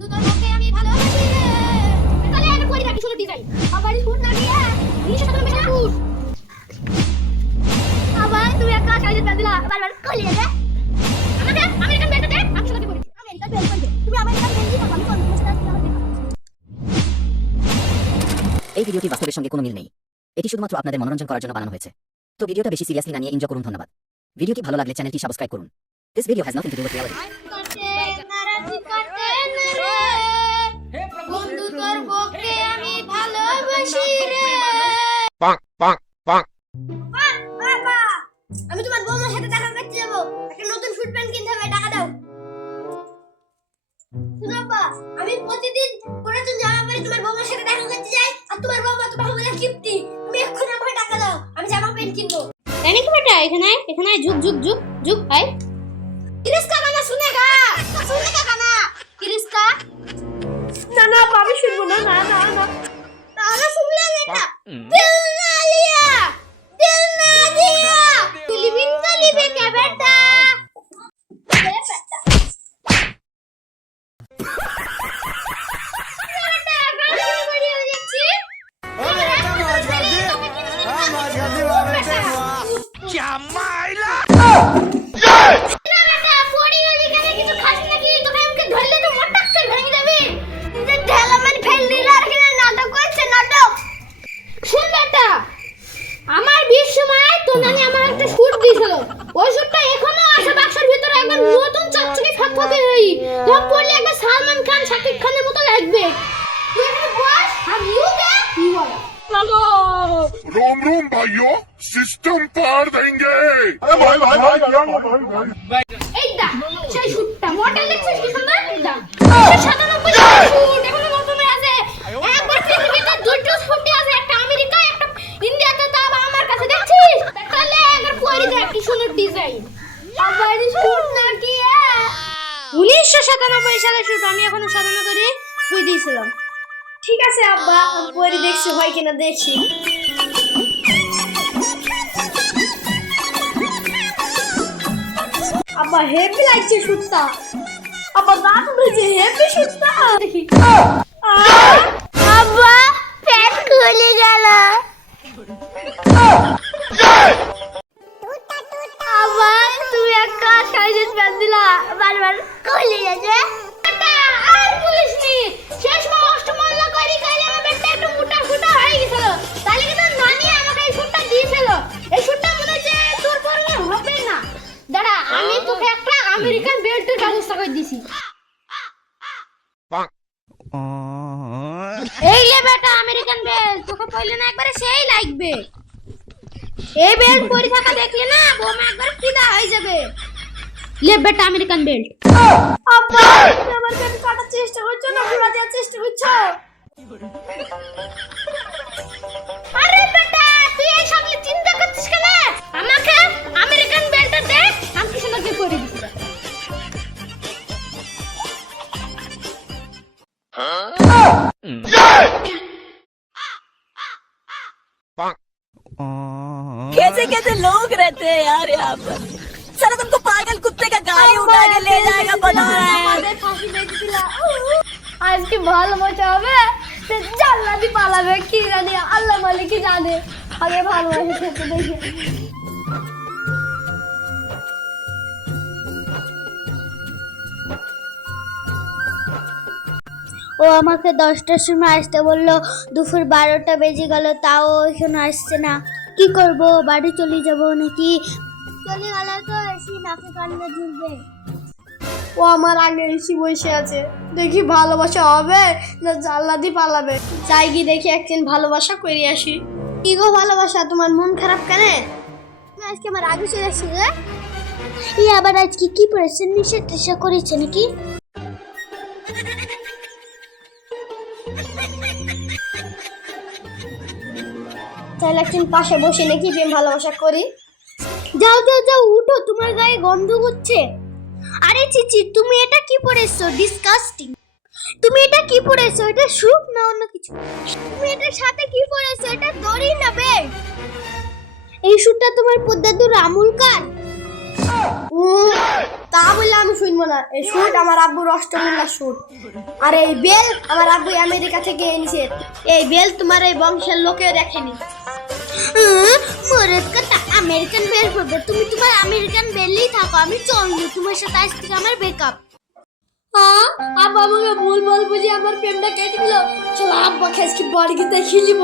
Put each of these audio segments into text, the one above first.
বন্ধু তোর বউকে আমি ভালোবাসি রে। তাহলে আমি করি রাখি শুধু ডিজাইন আবার শুট না দিয়ে নিশে সাথে মেশা শুট আবার তুমি একা সাইজে দিলা বারবার কলি রে আমাকে আমেরিকান বেল্ট দে আমি শুধু করি আমেরিকান বেল্ট করবে তুমি আমেরিকান বেল্ট দিবা আমি কোন তোমার সাথে আমার দেখা এই ভিডিওটি বাস্তবের সঙ্গে কোনো মিল নেই। এটি শুধুমাত্র আপনাদের মনোরঞ্জন করার জন্য বানানো হয়েছে। তো ভিডিওটা বেশি সিরিয়াসলি না নিয়ে এনজয় করুন। ধন্যবাদ। ভিডিওটি ভালো লাগলে চ্যানেলটি সাবস্ক্রাইব করুন। This video has nothing to do with reality. বন্ধু তোর বউকে আমি ভালোবাসি রে। বাবা আমি তোমার বউমার সাথে দেখা করতে যাব। একটা নতুন ফুট প্যান্ট কিনতে হবে, টাকা দাও। শুনাবা আমি প্রতিদিন পুরাতন জামা পরে তোমার বউমার সাথে দেখা করতে যাই আর তোমার বউমা তো ভালো বলে কিপটি। তুমি এখন আমাকে টাকা দাও, আমি জামা প্যান্ট কিনবো। তাই নাকি বেটা? এখানে ঝুক ঝুক ঝুক ঝুক আই। किरिस्का गाना सुनेगा गाना किरिस्का ना पापी सुनबो ना ना सुन ले बेटा दिल ना दिया लिविंग का लिवे क्या बेटा क्या माइला আমার বিয়ের সময় তো নানি আমার একটা শুট দিয়েছিল। ওই শুটটা এখনো আছে বাক্সের ভিতরে, একবার নতুন চকচকে ফকফকে হই। তখন পড়লে একবার সালমান খান শাকিব খানের মতো লাগবে। তুই এখানে বস, আমি ইউ रोम रोम भाइयों, सिस्टम पार देंगे। अरे भाई এই দা সেই শুটটা মডেল দেখছিস কি সুন্দর দা 97 শুট এখনো নতুন আছে। একবার পৃথিবীতে দুটো শুটই আছে, একটা আমেরিকা একটা ইন্ডিয়াতে, তা আবার আমার কাছে দেখছিস। তাহলে একবার পরে দেখ কি সুন্দর ডিজাইন। আবার শুট নাকি 1997 সালের শুট, আমি এখনো 97 কই দিয়েছিলাম। ঠিক আছে আব্বা, আমি পরে দেখছি হয় কিনা দেখছি। আব্বা হেভি লাগছে শুটটা, আব্বা দাঁত উঠেছে, হেভি শুটটা দেখি। আব্বা প্যান্ট খুলে গেল। আব্বা তুমি একটা সাইজের প্যান্ট দিলা বারবার খুলে যাচ্ছে। আর বলিসনি শেষ মা অষ্টমল্লা করি কালে আমার পেটটা একটু মোটা ফুটা হয়ে গেছিল। তাহলে কিন্তু নানি আমাকে এই শুটটা দিয়েছিল। এই শুটটা মনে হচ্ছে তোর পরলে হবে না। দাঁড়া আমি তোকে একটা আমেরিকান বেল্টের ব্যবস্থা করে দিছি। এই লে বেটা আমেরিকান বেল্ট, তোকে পয়লে না একবারে সেই লাগবে। এই বেল্ট পরে থাকা দেখলে না বৌমা একবার ফিদা হয়ে যাবে। লে বেটা আমেরিকান বেল্ট। আব্বা তুমি আমার পেট কাটার চেষ্টা করছো না পুরা দেওয়ার চেষ্টা করছো? আরে বেটা তুই এই সব চিন্তা করছিস কেন? আমাকে আমেরিকান বেল্টটা দে, আমি কি সুন্দর করে পরে দিছি। कैसे कैसे लोग रहते हैं यार यहाँ पर। सारा तुमको पागल कुत्ते का गाड़ी उठा के ले जाएगा बना रहा है। আজকে ভালো মজা হবে, জান্নাতি পালাবে কি জানি, আল্লাহ মালিকই জানে। আগে ভালোবাসি খেতে দেখি। ও আমাকে 10টার সময় আসতে বললো, দুপুর 12টা বেজে গেল তাও এখনো আসছে না। কি করব, বাড়ি চলে যাব নাকি? চলে গেল তো এসি নাকে কান্না ঝুলবে। ও আমার আগে এসি বসে আছে, দেখি ভালোবাসা হবে না জাল্লাদি পালাবে। যাই গিয়ে দেখি একদিন ভালোবাসা করে আসি। কি গো ভালোবাসা, তোমার মন খারাপ কেন? আজকে আমার আগে চলে আসছে রে। এই আবার আজকে কি পড়েছে, নিশা টিশা করেছে নাকি? তাহলে একদিন পাশে বসে নাকি প্রেম ভালোবাসা করি। যাও যাও যাও উঠো, তোমার গায়ে গন্ধ হচ্ছে। আরে চিচি তুমি এটা কি পরেছো, ডিসকাস্টিং। তুমি এটা কি পরেছো, এটা শুট না অন্য কিছু? তুমি এটার সাথে কি পরেছো, এটা দড়ি না বেল্ট? এই শুটটা তোমার পদ্মাদুর আমুল কার? তা বললে আমি শুনবো না। এই শুট আমার আব্বুর অষ্টমঙ্গলার শুট। আর এই বেল আমার আব্বু আমেরিকা থেকে এনেছে। এই বেল তোমার এই বংশের লোকেও দেখেনি। মরদ কথা আমেরিকান বেল পড়বে, তুমি তোমার আমেরিকান বেলই থাকো, আমি চলবো তোমার সাথে। আজ থেকে আমার ব্রেকআপ। আব্বা আমাকে ভুল বল বুঝি আমার প্রেমটা কেটে দিল। চলো আব্বা আজকে বাড়ি গিয়ে খেলিব।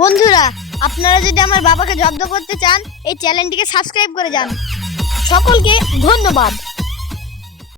বন্ধুরা, আপনারা যদি আমার বাবাকে জব্দ করতে চান এই চ্যানেলটিকে সাবস্ক্রাইব করে যান। সকলকে ধন্যবাদ।